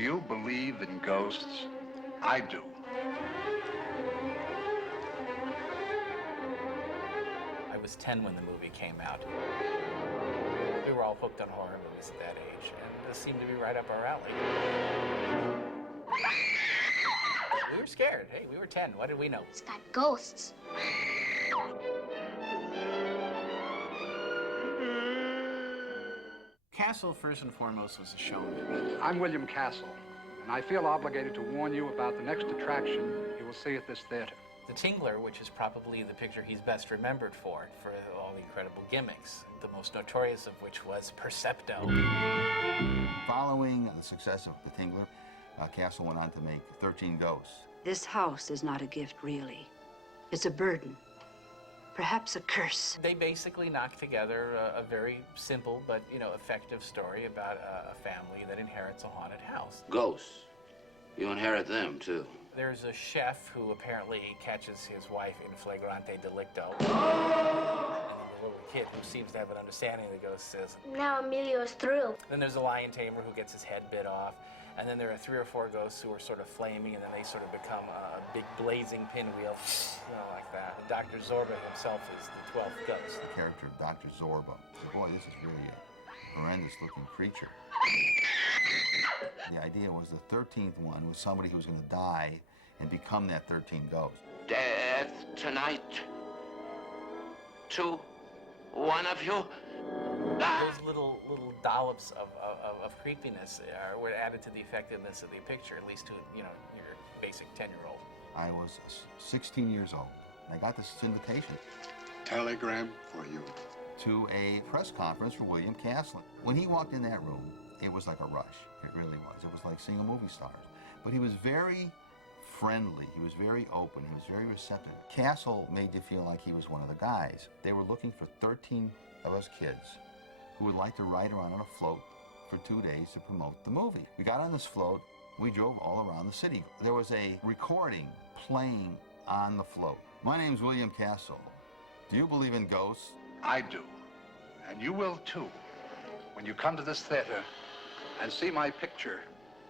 you believe in ghosts? I do. I was 10 when the movie came out. We were all hooked on horror movies at that age, and this seemed to be right up our alley. We were scared. Hey, we were 10. What did we know? It's got ghosts. Castle, first and foremost, was a showman. I'm William Castle, and I feel obligated to warn you about the next attraction you will see at this theater. The Tingler, which is probably the picture he's best remembered for all the incredible gimmicks, the most notorious of which was Percepto. Following the success of The Tingler, Castle went on to make 13 Ghosts. This house is not a gift, really. It's a burden. Perhaps a curse. They basically knocked together a very simple but, effective story about a family that inherits a haunted house. Ghosts. You inherit them, too. There's a chef who apparently catches his wife in flagrante delicto. And the little kid who seems to have an understanding of the ghost says, Now Emilio's through. Then there's a lion tamer who gets his head bit off. And then there are 3 or 4 ghosts who are sort of flaming, and then they sort of become a big blazing pinwheel, like that. And Dr. Zorba himself is the 12th ghost. The character of Dr. Zorba. Boy, this is really a horrendous-looking creature. The idea was the 13th one was somebody who was going to die and become that 13th ghost. Death tonight. To one of you. Those little dollops of creepiness were added to the effectiveness of the picture, at least to, your basic 10-year-old. I was 16 years old, and I got this invitation. Telegram for you. To a press conference for William Castle. When he walked in that room, it was like a rush. It really was. It was like seeing a movie star. But he was very friendly. He was very open. He was very receptive. Castle made you feel like he was one of the guys. They were looking for 13 of us kids who would like to ride around on a float for 2 days to promote the movie. We got on this float. We drove all around the city. There was a recording playing on the float. My name's William Castle. Do you believe in ghosts? I do. And you will too, when you come to this theater and see my picture,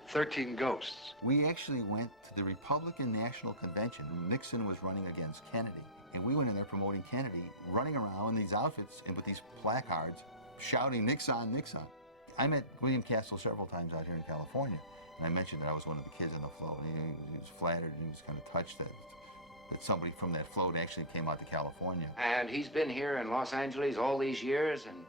13 Ghosts. We actually went to the Republican National Convention when Nixon was running against Kennedy. And we went in there promoting Kennedy, running around in these outfits and with these placards, shouting, Nixon, Nixon. I met William Castle several times out here in California, and I mentioned that I was one of the kids on the float. He was flattered and he was kind of touched that somebody from that float actually came out to California. And he's been here in Los Angeles all these years and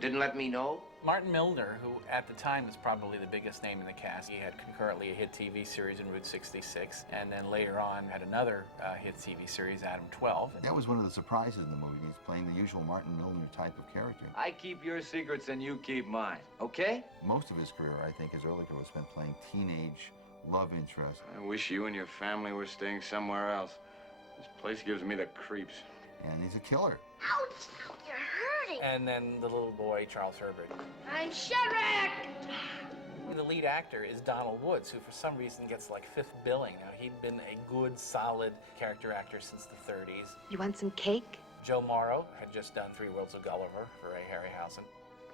didn't let me know? Martin Milner, who at the time was probably the biggest name in the cast, he had concurrently a hit TV series in Route 66, and then later on had another hit TV series, Adam 12. That was one of the surprises in the movie. He's playing the usual Martin Milner type of character. I keep your secrets and you keep mine, okay? Most of his career, I think, his early career was spent playing teenage love interest. I wish you and your family were staying somewhere else. This place gives me the creeps. And he's a killer. Ouch! You're hurting! And then the little boy, Charles Herbert. I'm Shrek! The lead actor is Donald Woods, who for some reason gets like 5th billing. Now, he'd been a good, solid character actor since the 30s. You want some cake? Joe Morrow had just done 3 Worlds of Gulliver for Ray Harryhausen.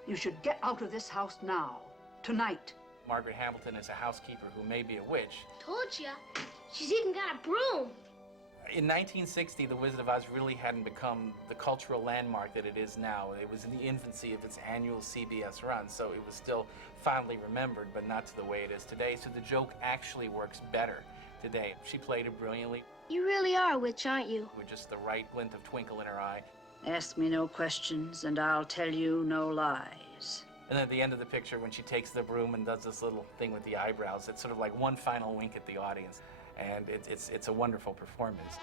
You should get out of this house now. Tonight. Margaret Hamilton is a housekeeper who may be a witch. Told ya. She's even got a broom. In 1960, The Wizard of Oz really hadn't become the cultural landmark that it is now. It was in the infancy of its annual CBS run, so it was still fondly remembered, but not to the way it is today. So the joke actually works better today. She played it brilliantly. You really are a witch, aren't you? With just the right glint of twinkle in her eye. Ask me no questions, and I'll tell you no lies. And then at the end of the picture, when she takes the broom and does this little thing with the eyebrows, it's sort of like one final wink at the audience. And it's a wonderful performance.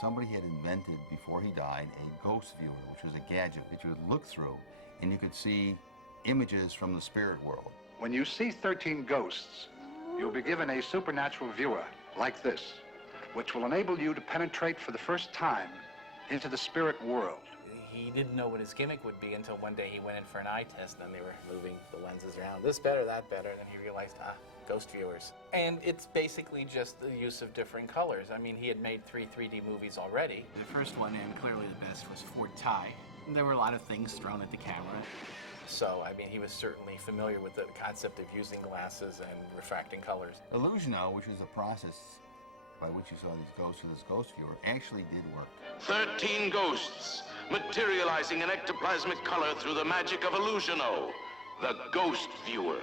Somebody had invented, before he died, a ghost viewer, which was a gadget that you would look through, and you could see images from the spirit world. When you see 13 Ghosts, you'll be given a supernatural viewer like this, which will enable you to penetrate for the first time into the spirit world. He didn't know what his gimmick would be until one day he went in for an eye test, and they were moving the lenses around. This better, that better. And then he realized, ghost viewers. And it's basically just the use of different colors. I mean, he had made 3 3D movies already. The first one, and clearly the best, was Fort Ty. There were a lot of things thrown at the camera. So, I mean, he was certainly familiar with the concept of using glasses and refracting colors. Illusiono, which is a process by which you saw these ghosts with this ghost viewer, actually did work. 13 ghosts materializing in ectoplasmic color through the magic of Illusiono, the ghost viewer.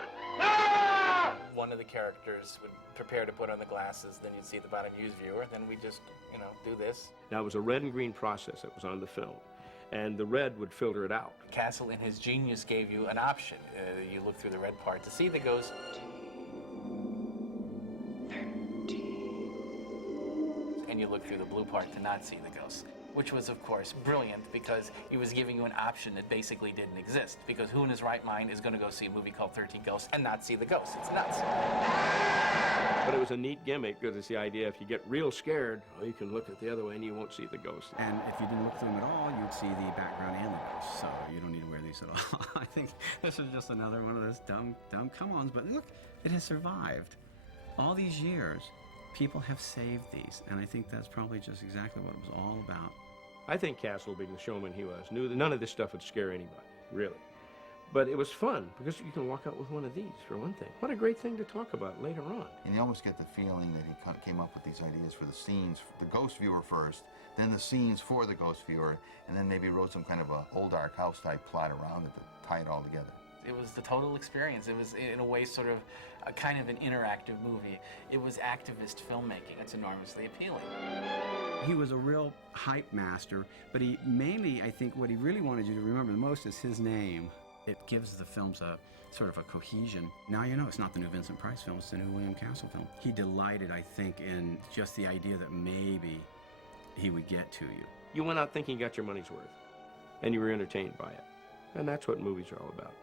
One of the characters would prepare to put on the glasses, then you'd see the bottom use viewer, then we just, you know, do this. Now, it was a red and green process that was on the film, and the red would filter it out. Castle, in his genius, gave you an option. You look through the red part to see the ghost. And you look through the blue part to not see the ghost, which was, of course, brilliant because he was giving you an option that basically didn't exist. Because who in his right mind is going to go see a movie called 13 Ghosts and not see the ghost? It's nuts. But it was a neat gimmick because it's the idea if you get real scared, well, you can look at the other way and you won't see the ghost. And if you didn't look through them at all, you'd see the background and the ghost. So you don't need to wear these at all. I think this is just another one of those dumb come-ons. But look, it has survived. All these years, people have saved these. And I think that's probably just exactly what it was all about. I think Castle, being the showman he was, knew that none of this stuff would scare anybody, really. But it was fun, because you can walk out with one of these, for one thing. What a great thing to talk about later on. And you almost get the feeling that he came up with these ideas for the scenes, the ghost viewer first, then the scenes for the ghost viewer, and then maybe wrote some kind of a old dark house type plot around it to tie it all together. It was the total experience. It was, in a way, sort of a kind of an interactive movie. It was activist filmmaking. It's enormously appealing. He was a real hype master, but he mainly, I think, what he really wanted you to remember the most is his name. It gives the films a sort of a cohesion. Now you know it's not the new Vincent Price film, it's the new William Castle film. He delighted, I think, in just the idea that maybe he would get to you. You went out thinking you got your money's worth, and you were entertained by it. And that's what movies are all about.